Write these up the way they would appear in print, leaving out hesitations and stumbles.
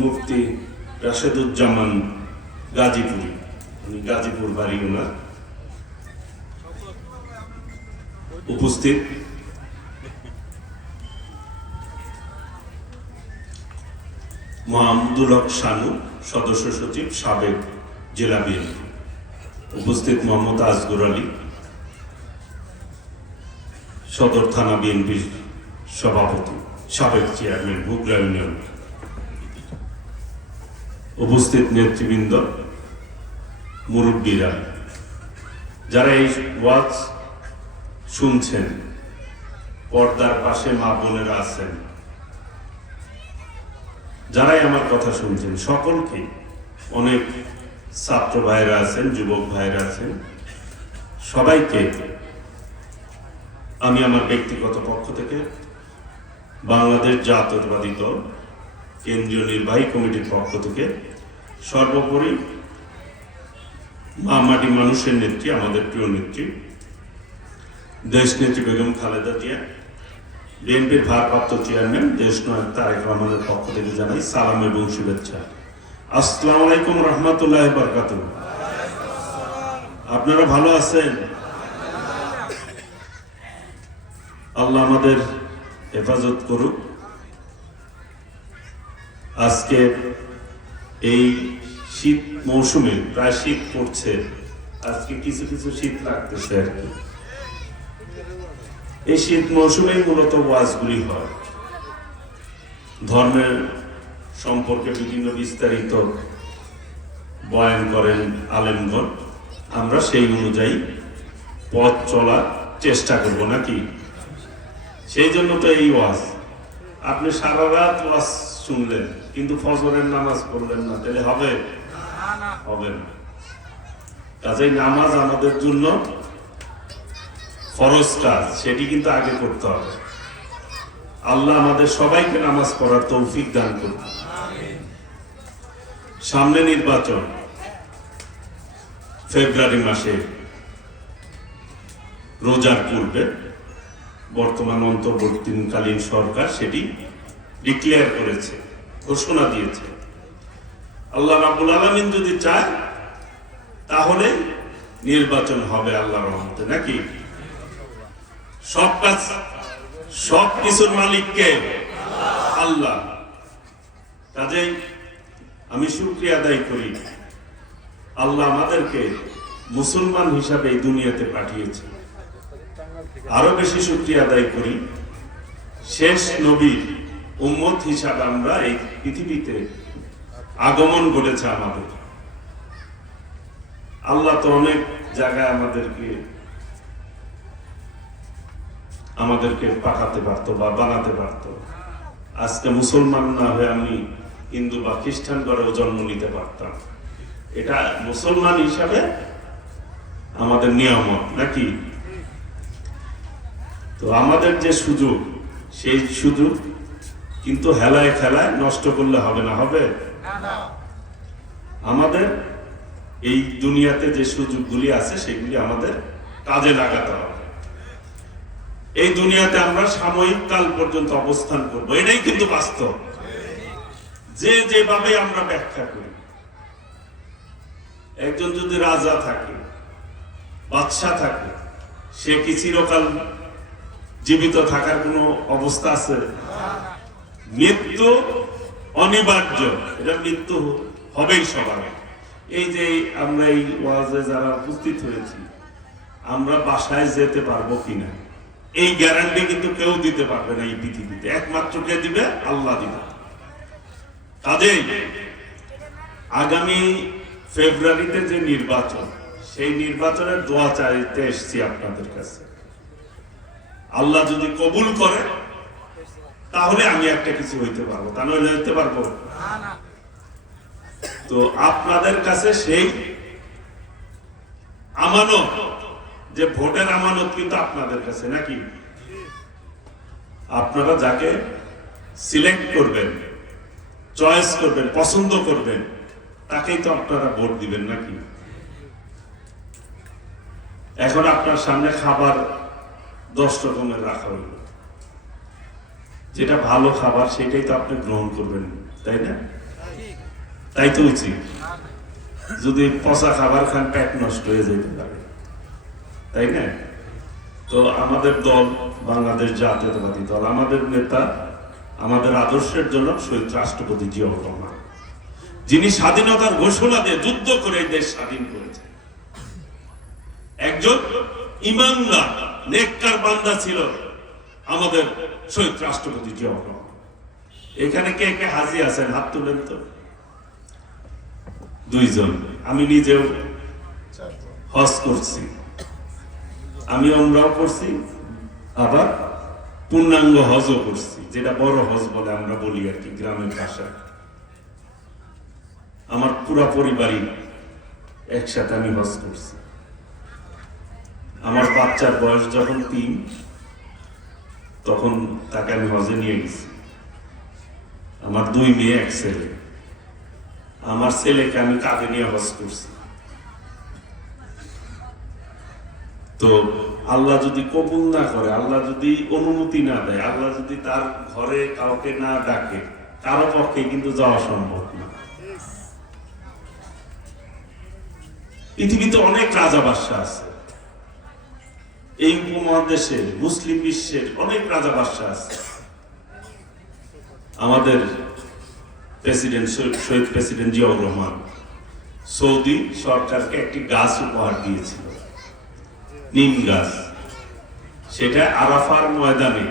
মুফতি রাশেদুজ্জামান গাজীপুরি, উনি গাজীপুর বাড়ি ওনার। উপস্থিত মাহমুদুল হক শানু, সদস্য সচিব, সাবেক জেলা বিএনপি। উপস্থিত মোহাম্মদ আসগর আলী, সদর থানা বিএনপির সভাপতি, সাবেক চেয়ারম্যান, বুগরা ইউনিয়ন। উপস্থিত নেতৃবৃন্দ, মুরব্বীরা, যারা এই ওয়াজ শুনছেন, পর্দার পাশে মা বোনেরা আছেন, যারাই আমার কথা শুনছেন, সকলকে, অনেক ছাত্র ভাইরা আছেন, যুবক ভাইরা আছেন, সবাইকে আমি আমার ব্যক্তিগত পক্ষ থেকে বাংলাদেশ জাতীয়তাবাদী দল কেন্দ্রীয় নির্বাহী কমিটির পক্ষ থেকে সর্বোপরি মাটি মানুষের নেত্রী, আমাদের প্রিয় নেত্রী, দেশ নেত্রী বেগম খালেদা জিয়া, বিএনপির ভারপ্রাপ্ত চেয়ারম্যান দেশ নায়ক তারেক রহমানের পক্ষ থেকে জানাই সালাম এবং শুভেচ্ছা। আসসালামু আলাইকুম রহমতুল্লাহ বারকাতুহু। আপনারা ভালো আছেন? আল্লাহ আমাদের হেফাজত করুক। আজকে এই শীত মৌসুমে, প্রায় শীত পড়ছে, আজকে কিছু কিছু শীত লাগতেছে আর কি। এই শীত মৌসুমে মূলত ওয়াজগুলি হয়, ধর্মের সম্পর্কে বিভিন্ন বিস্তারিত বয়ান করেন আলেমগণ। আমরা সেই অনুযায়ী পথ চলার চেষ্টা করব নাকি? সেই জন্য তো এই ওয়াজ। আপনি সারা রাত ওয়াজ শুনলেন কিন্তু ফজরের নামাজ পড়লেন না, তাহলে হবে? হবে না। কাজেই নামাজ আমাদের জন্য ফরজ কাজ, সেটি কিন্তু আগে করতে হবে। আল্লাহ আমাদের সবাইকে নামাজ পড়ার তৌফিক দান করুন। সামনে নির্বাচন, ফেব্রুয়ারি মাসে, রোজার পূর্বে বর্তমান অন্তর্বর্তীকালীন সরকার সেটি ডিক্লেয়ার করেছে, ঘোষণা দিয়েছে। আল্লাহ রাব্বুল আলামিন যদি চায় তাহলে নির্বাচন হবে আল্লাহর রহমতে, নাকি? সব কাজ, সব কিছুর মালিককে আল্লাহ। কাজেই আমি শুকরিয়া আদায় করি, আল্লাহ আমাদেরকে মুসলমান হিসাবে এই দুনিয়াতে পাঠিয়েছে। আরো বেশি শুকরিয়া আদায় করি, শেষ নবীর উম্মত হিসাবে আমরা এই পৃথিবীতে আগমন ঘটেছে আমাদের। আল্লাহ তো অনেক জায়গায় আমাদেরকে পাঠাতে পারতো বা বানাতে পারতো। আজকে মুসলমান না হয়ে আমি হিন্দু বা খ্রিস্টান ঘরেও জন্ম নিতে পারতাম। এটা মুসলমান হিসাবে আমাদের নিয়ামত, নাকি? তো আমাদের যে সুযোগ, সেই সুযোগ কিন্তু হেলায় খেলায় নষ্ট করলে হবে না। হবে? আমাদের এই দুনিয়াতে যে সুযোগগুলি আছে সেগুলি আমাদের কাজে লাগাতে হবে। এই দুনিয়াতে আমরা সাময়িক কাল পর্যন্ত অবস্থান করব, এটাই কিন্তু বাস্তব। যে যেভাবে আমরা ব্যাখ্যা করি, একজন যদি রাজা থাকে, বাদশা থাকে, সে কি চিরকাল জীবিত থাকার কোনো অবস্থা আছে? মৃত্যু অনিবার্য, এটা মৃত্যু হবেই সবার। এই যে আমরা এই ওয়াজে যারা উপস্থিত হয়েছি, আমরা বাসায় যেতে পারবো কিনা এই গ্যারান্টি কিন্তু কেউ দিতে পারবে না এই পৃথিবীতে। একমাত্র কে দিবে? আল্লাহ দিবে। কাজেই আগামী ফেব্রুয়ারিতে যে নির্বাচন, সেই নির্বাচনের দোয়া চাইতে এসেছি আপনাদের কাছে। আল্লাহ যদি কবুল করে তাহলে আমি একটা কিছু হইতে পারবো, তা নইলে হইতে পারবো না। তো আপনাদের কাছে সেই আমানত, যে ভোটের আমানত কিন্তু আপনাদের কাছে, নাকি? আপনারা যাকে সিলেক্ট করবেন, চয়েস করবেন, পছন্দ করবেন, তাকেই তো আপনারা ভোট দিবেন, নাকি? এখন আপনার সামনে খাবার 10 রকমের রাখা হইল, যেটা ভালো খাবার সেটাই তো আপনি গ্রহণ করবেন, তাই না? তাই তো উচিত। যদি পচা খাবার খান পেট নষ্ট হয়ে যেতে পারে, তাই না? তো আমাদের দল বাংলাদেশ জাতীয়তাবাদী দল, আমাদের নেতা, আমাদের আদর্শের জন্য শহীদ রাষ্ট্রপতি জিয়াউর রহমান, যিনি স্বাধীনতার ঘোষণা দিয়ে যুদ্ধ করে এই দেশ স্বাধীন করেছে। একজন ইমানদার নেককার বান্দা ছিল আমাদের শহীদ রাষ্ট্রপতি জিয়াউর রহমান। এখানে কে কে হাজি আছেন হাত তুলেন তো। দুইজন। আমি নিজেও হজ করছি, আমি ওমরাও করছি, আবার পূর্ণাঙ্গ হজও করছি, যেটা বড় হজ বলে আমরা বলি আর কি গ্রামের ভাষায়। আমার পুরা পরিবারই একসাথে আমি হজ করছি। আমার বাচ্চার বয়স যখন 3, তখন তাকে আমি হজে নিয়ে গেছি। আমার 2 মেয়ে 1 ছেলে। আমার ছেলেকে আমি কাঁধে নিয়ে হজ করছি। তো আল্লাহ যদি কবুল না করে, আল্লাহ যদি অনুমতি না দেয়, আল্লাহ যদি তার ঘরে কাউকে না ডাকে, কারো পক্ষে কিন্তু যাওয়া সম্ভব না। পৃথিবীতে অনেক রাজা বাদশা আছে, এই উপমহাদেশে মুসলিম বিশ্বের অনেক রাজা বাদশা আছে। আমাদের প্রেসিডেন্ট শহীদ প্রেসিডেন্ট জিয়াউর রহমান সৌদি সরকারকে একটি গাছ উপহার দিয়েছিল, নিম গাছ। সেটা আরাফার ময়দানে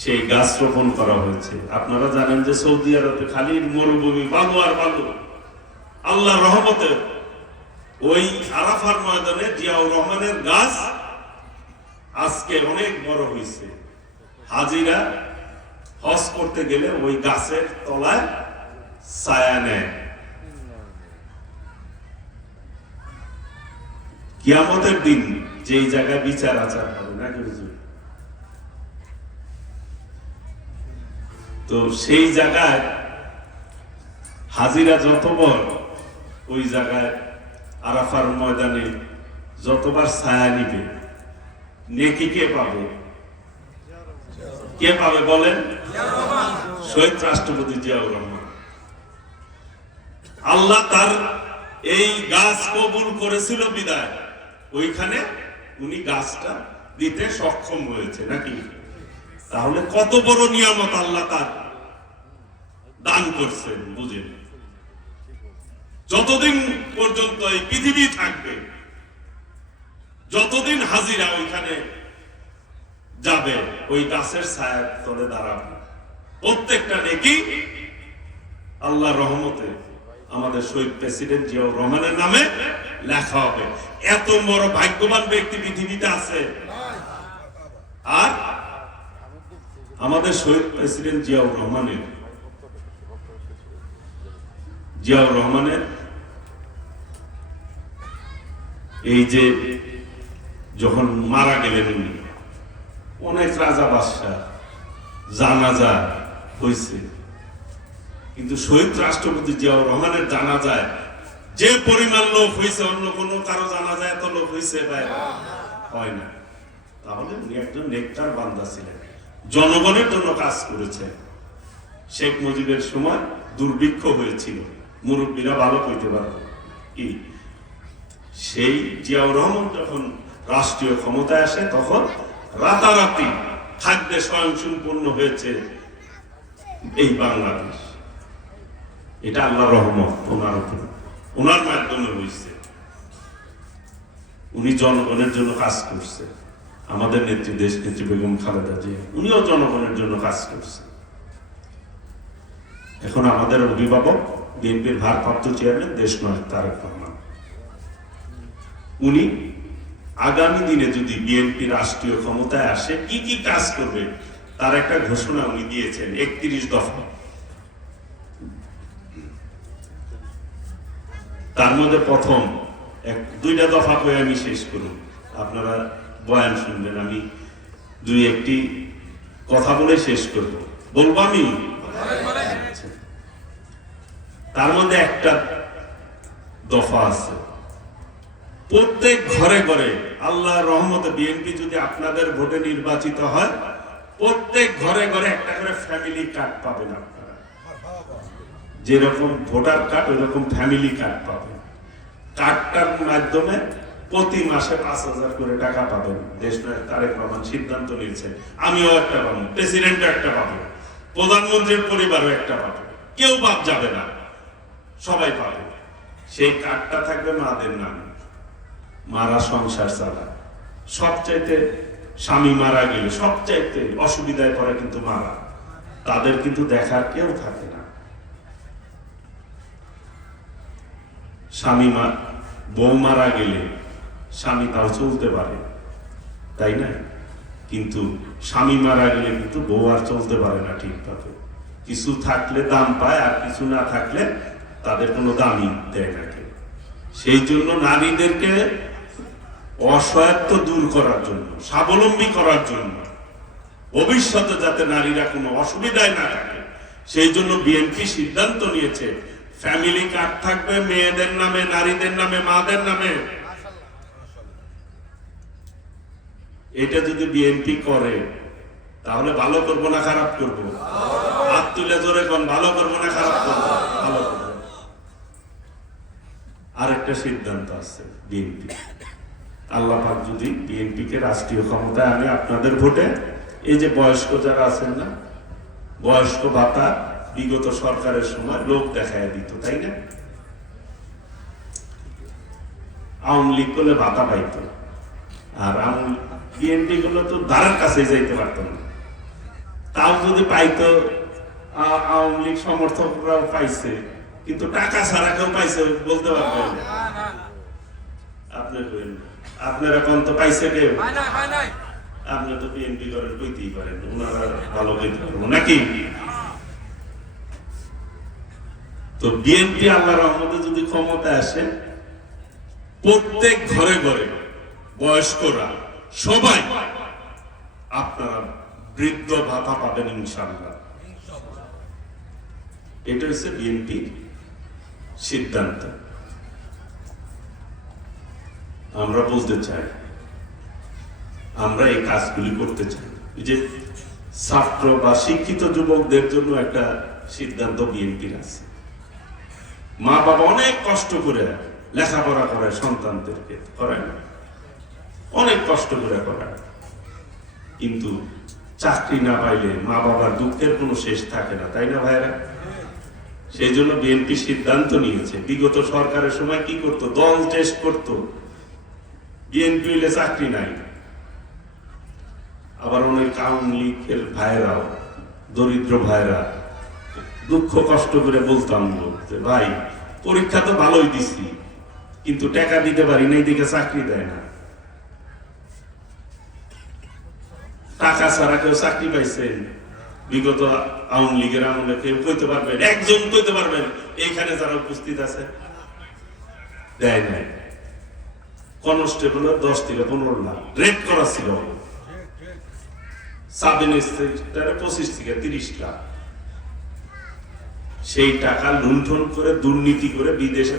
সেই গাছ রোপণ করা হয়েছে। আপনারা জানেন যে সৌদি আরবে খালি মরুভূমি, বালু আর বালু। আল্লাহর রহমতে ওই আরাফার ময়দানে জিয়াউর রহমানের গাছ আজকে অনেক বড় হয়েছে। হাজিরা হজ করতে গেলে ওই গাছের তলায় ছায়া নেয়। কিয়ামতের দিন যেই জায়গায় বিচার আচার হবে না, তো সেই জায়গায় হাজিরা যতবার ওই জায়গায় আরাফার ময়দানে যতবার ছায়া নিবে, নেকি কে পাবে? কে পাবে বলেন? শহীদ রাষ্ট্রপতি জিয়াউর রহমান। আল্লাহ তার এই গাছ কবুল করেছিল বিদায় ওইখানে উনি গাছটা দিতে সক্ষম হয়েছে নাকি? তাহলে কত বড় নিয়ামত আল্লাহ তার দান করছেন বুঝেন। যতদিন পর্যন্ত এই পৃথিবী থাকবে, যতদিন হাজিরা ওইখানে যাবে, ওই গাছের ছায়ার তলে দাঁড়াবে, প্রত্যেকটা নেকি আল্লাহর রহমতে আমাদের শহীদ প্রেসিডেন্ট জিয়াউর রহমানের নামে লেখা হবে। এত বড় ভাগ্যবান ব্যক্তি পৃথিবীতে আছে? আর আমাদের শহীদ প্রেসিডেন্ট জিয়াউর রহমানের এই যে যখন মারা গেলেন উনি, অনেক রাজা বাদশা জানাজা হয়েছে, কিন্তু শহীদ রাষ্ট্রপতি জিয়াউর রহমানের জানাজায় যে পরিমাণ লোক হয়েছে অন্য কোন কারো জানাজায় এত লোক হয়েছে হয় না। তাহলে উনি একজন নেককার বান্দা ছিলেন, জনগণের জন্য কাজ করেছেন। শেখ মুজিবের সময় দুর্ভিক্ষ হয়েছিল, মুরব্বীরা ভালো কইতে পারবে কি, সেই জিয়াউর রহমান যখন রাষ্ট্রীয় ক্ষমতায় আসে তখন রাতারাতি খাদ্যে স্বয়ংসম্পূর্ণ হয়েছে এই বাংলাদেশ। এটা আল্লাহর রহমত ওনার উপর, ওনার মাধ্যমে হয়েছে। উনি জনগণের জন্য কাজ করছে। আমাদের নেত্রী দেশ নেত্রী বেগম খালেদা জিয়া, উনিও জনগণের জন্য কাজ করছে। এখন আমাদের অভিভাবক বিএনপির ভারপ্রাপ্ত চেয়ারম্যান দেশনায়ক তারেক রহমান, উনি আগামী দিনে যদি বিএনপি রাষ্ট্রীয় ক্ষমতায় আসে কি কি কাজ করবে তার একটা ঘোষণা উনি দিয়েছেন 31 দফা। তার মধ্যে প্রথম 2টা দফা করে আমি শেষ করুন, আপনারা বয়ান শুনবেন, আমি 2-1টি কথা বলে শেষ করব। বলবো আমি? তার মধ্যে একটা দফা আছে, প্রত্যেক ঘরে ঘরে আল্লাহর রহমতে বিএনপি যদি আপনাদের ভোটে নির্বাচিত হয়, প্রত্যেক ঘরে ঘরে একটা করে ফ্যামিলি কার্ড পাবেন আপনারা। যেরকম ভোটার কার্ড ওই রকম ফ্যামিলি কার্ড পাবেন। কার্ডটার মাধ্যমে প্রতি মাসে 5,000 করে টাকা পাবেন। দেশ নায়ক তারেক রহমান সিদ্ধান্ত নিয়েছেন, আমিও একটা পাবো, প্রেসিডেন্টও একটা পাবো, প্রধানমন্ত্রীর পরিবারও একটা পাবে, কেউ বাদ যাবে না, সবাই পাবে। সেই কার্ডটা থাকবে মাদের নামে, মারা সংসার চালায়। সবচাইতে স্বামী মারা গেলে সবচাইতে অসুবিধায় পড়ে কিন্তু মারা, তাদের কিন্তু দেখার কেউ থাকে না। স্বামী বউ মারা গেলে স্বামী তাও চলতে পারে, তাই না? কিন্তু স্বামী মারা গেলে কিন্তু বউ আর চলতে পারে না ঠিকভাবে। কিছু থাকলে দাম পায়, আর কিছু না থাকলে তাদের কোনো দামই দেয় না কেউ। সেই জন্য নারীদেরকে অসহায়ত্ব দূর করার জন্য, স্বাবলম্বী করার জন্য, ভবিষ্যতে যাতে নারীরা কোনো অসুবিধায় না থাকে, সেই জন্য বিএনপি সিদ্ধান্ত নিয়েছে ফ্যামিলি কার্ড থাকবে মেয়েদের নামে, নারীদের নামে, মাদের নামে। এটা যদি বিএনপি করে তাহলে ভালো করবো না খারাপ করবো? হাত তুলে জোরে কোন, ভালো করবো না খারাপ করবো? ভালো করবো। আরেকটা সিদ্ধান্ত আছে বিএনপি, আল্লাহ পাক যদি বিএনপি কে রাষ্ট্রীয় ক্ষমতায় আনে আপনাদের ভোটে, এই যে বয়স্ক যারা আছেন না, বয়স্ক ভাতা বিগত সরকারের সময় লোক দেখায় দিত, তাই না? আওয়ামী লীগ করলে ভাতা পাইত, আর বিএনপি গুলো তো দ্বারের কাছে যাইতে পারত না। তাও যদি পাইতো, আওয়ামী লীগ সমর্থকরাও পাইছে, কিন্তু টাকা ছাড়া কেউ পাইছে বলতে পারবেন? আপনি আপনার এখন তো পাইছে কেউ? আপনি তো বিএনপি করেন, কইতেই পারেন, ওনারা ভালো কইতে পারবো নাকি? তো বিএনপি আল্লাহর রহমতে যদি ক্ষমতায় আসে, প্রত্যেক ঘরে ঘরে বয়স্করা সবাই আপনারা বৃদ্ধ ভাতা পাবেন ইনশাআল্লাহ। এটা হচ্ছে বিএনপি সিদ্ধান্ত। আমরা বলতে চাই, আমরা এই কাজগুলি করতে চাই। যে ছাত্র বা শিক্ষিত যুবকদের জন্য একটা সিদ্ধান্ত বিএনপির আছে। মা বাবা অনেক কষ্ট করে লেখাপড়া করে সন্তানদেরকে করায়, অনেক কষ্ট করে করায়, কিন্তু চাকরি না পাইলে মা বাবার দুঃখের কোনো শেষ থাকে না, তাই না ভাইরা? সেই জন্য বিএনপি সিদ্ধান্ত নিয়েছে। বিগত সরকারের সময় কি করতো? দল টেস্ট করতো, বিএনপি হইলে চাকরি নাই। আবার অনেক আওয়ামী লীগের ভাইরাও, দরিদ্র ভাইরা দুঃখ কষ্ট করে বলতাম যে ভাই পরীক্ষা তো ভালোই দিছি, কিন্তু টাকা দিতে পারি না, এই দিকে চাকরি দেয় না। টাকা ছাড়া কেউ চাকরি পাইছেন বিগত আওয়ামী লীগের আমলে? কেউ কইতে পারবেন? একজন কইতে পারবেন এইখানে যারা উপস্থিত আছে? দেয় নাই। কনস্টেবলের 10 থেকে 15 লাখ রেট করা ছিল, সাব ইন্সপেক্টরে 25 থেকে 30 লাখ। সেই টাকা লুণ্ঠন করে, দুর্নীতি করে বিদেশে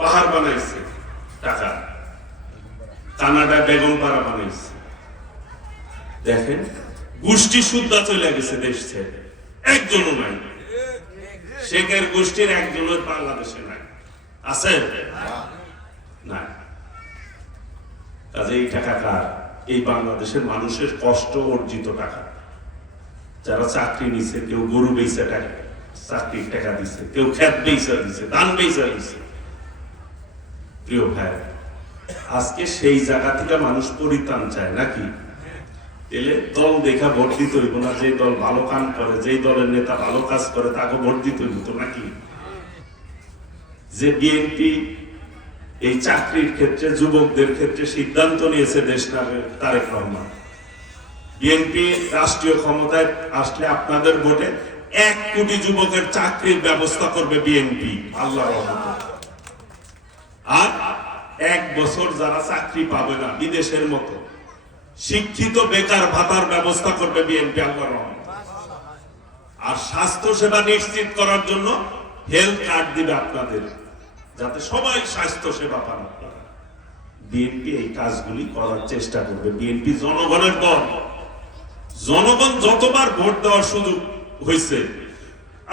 পাহাড় বানাইছে টাকা, কানাডায় বেগমপাড়া বানাইছে। দেখেন গোষ্ঠী সুদ্ধা চলে গেছে দেশ ছেড়ে, একজনও নাই। শেখের গোষ্ঠীর একজনও বাংলাদেশে নাই, আছে না? কাজে এই টাকা কার? এই বাংলাদেশের মানুষের কষ্ট অর্জিত টাকা। যারা চাকরি নিছে, কেউ গরু বেচা টাকা চাকরির টাকা দিছে, কেউ খেত বেচা দিছে, ধান বেচা দিছে। প্রিয় ভাই, আজকে সেই জায়গা থেকে মানুষ পরিত্রাণ চায় নাকি? এলে দল দেখা ভোট দিতে হইব না? যে দল ভালো কাম করে, যেই দলের নেতা ভালো কাজ করে, তাকে ভোট দিতে হইব তো নাকি? যে বিএনপি এই চাকরির ক্ষেত্রে, যুবকদের ক্ষেত্রে সিদ্ধান্ত নিয়েছে দেশ নায়ক তারেক রহমান, বিএনপি রাষ্ট্রীয় ক্ষমতায় আসলে আপনাদের ভোটে 1 কোটি যুবকের চাকরির ব্যবস্থা করবে বিএনপি আল্লাহর রহমতে। আর 1 বছর যারা চাকরি পাবে না, বিদেশের মতো শিক্ষিত বেকার ভাতার ব্যবস্থা করবে বিএনপি আল্লাহর রহমতে। আর স্বাস্থ্য সেবা নিশ্চিত করার জন্য হেলথ কার্ড দিবে আপনাদের, যাতে সবাই স্বাস্থ্য সেবা পান। বিএনপি এই কাজগুলি করার চেষ্টা করবে। বিএনপি জনগণের দল, জনগণ যতবার ভোট দেওয়ার সুযোগ হয়েছে,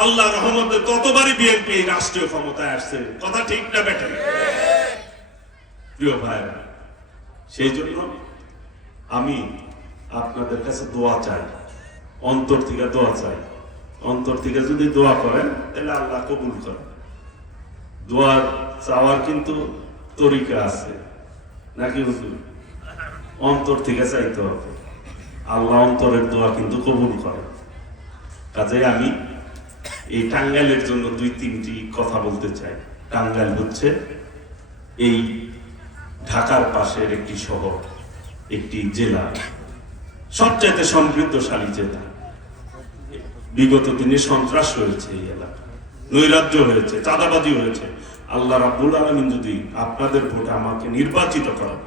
আল্লাহ রহমতে ততবারই বিএনপি রাষ্ট্রীয় ক্ষমতায় আসছে। কথা ঠিক না বেটা? প্রিয় ভাই, সেই জন্য আমি আপনাদের কাছে দোয়া চাই, অন্তর থেকে দোয়া চাই। অন্তর থেকে যদি দোয়া করেন তাহলে আল্লাহ কবুল করেন। দোয়ার চাওয়ার কিন্তু তরিকা আছে নাকি হুজুর? অন্তর থেকে চাইতে হবে, আল্লাহ অন্তরের দোয়া কিন্তু কবুল করে। কাজে আমি এই টাঙ্গাইলের জন্য 2-3টি কথা বলতে চাই। টাঙ্গাইল হচ্ছে এই ঢাকার পাশের একটি শহর, একটি জেলা, সবচাইতে সমৃদ্ধশালী জেলা। বিগত দিনে সন্ত্রাস হয়েছে, এই এলাকা নৈরাজ্য হয়েছে, চাঁদাবাজি হয়েছে। আল্লাহ রাব্বুল আলামিন যদি আপনাদের ভোটে আমাকে নির্বাচিত করেন,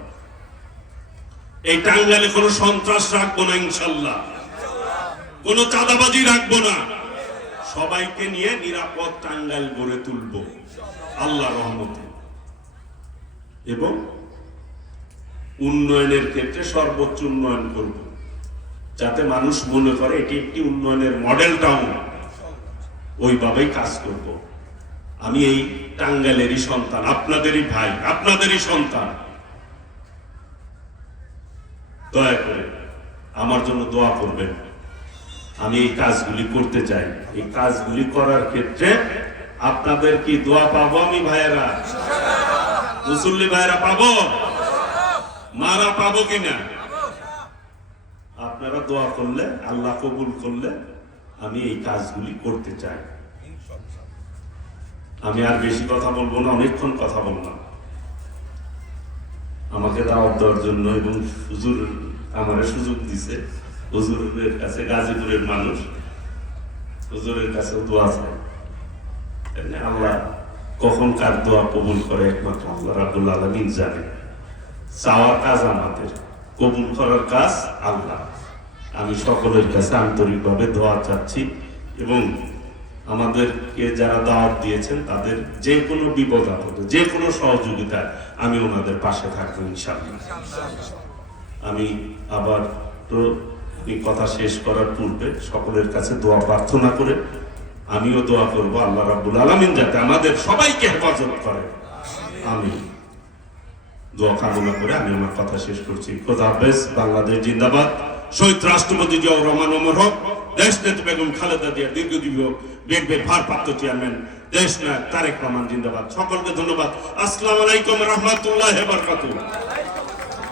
এই টাঙ্গাইলে কোনো সন্ত্রাস রাখবো না ইনশাল্লাহ, কোনো চাঁদাবাজি রাখবো না, সবাইকে নিয়ে নিরাপদ টাঙ্গাইল গড়ে তুলব আল্লাহ রহমতে। এবং উন্নয়নের ক্ষেত্রে সর্বোচ্চ উন্নয়ন করব, যাতে মানুষ মনে করে এটি একটি উন্নয়নের মডেল টাউন। ওইভাবেই কাজ করব। আমি এই টাঙ্গাইলেরই সন্তান, আপনাদেরই ভাই, আপনাদেরই সন্তান। দয়া করে আমার জন্য দোয়া করবেন। আমি এই কাজগুলি করতে চাই। এই কাজগুলি করার ক্ষেত্রে আপনাদের কি দোয়া পাবো আমি ভাইয়েরা? মুসল্লি ভাইয়েরা পাবো? মারা পাবো কিনা? আপনারা দোয়া করলে, আল্লাহ কবুল করলে আমি এই কাজগুলি করতে চাই। আমি আর বেশি কথা বলবো না, অনেকক্ষণ কথা বললাম। আমাকে দাওয়াত দেওয়ার জন্য এবং হুজুর আমার সুযোগ দিছে। হুজুরের কাছে, গাজীপুরের মানুষ, হুজুরের কাছে দোয়া চাই। আল্লাহ কখন কার দোয়া কবুল করে একমাত্র আল্লাহ রাব্বুল আলামিন জানে। চাওয়ার কাজ আমাদের, কবুল করার কাজ আল্লাহ। আমি সকলের কাছে আন্তরিকভাবে দোয়া চাচ্ছি এবং আমাদেরকে যারা দাওয়াত দিয়েছেন তাদের যে কোনো বিপদ আপদে, যে কোনো সহযোগিতায় আমি ওনাদের পাশে থাকবো ইনশাআল্লাহ। আমি আবার কথা শেষ করার পূর্বে সকলের কাছে দোয়া প্রার্থনা করে আমিও দোয়া করবো আল্লাহ রাব্বুল আলামিন যাতে আমাদের সবাইকে হেফাজত করে। আমি দোয়া কামনা করে আমি আমার কথা শেষ করছি। খোদা হাফেজ। বাংলাদেশ জিন্দাবাদ। শহীদ রাষ্ট্রপতি জিয়াউর রহমান ওমর হক, দেশ নেত্রী বেগম খালেদা জিয়া দীর্ঘজীবী হোক, বিএনপির ভারপ্রাপ্ত চেয়ারম্যান দেশ নায়ক তারেক রহমান জিন্দাবাদ। সকলকে ধন্যবাদ। আসসালামু আলাইকুম রহমতুল্লাহি ওয়া বারাকাতুহু।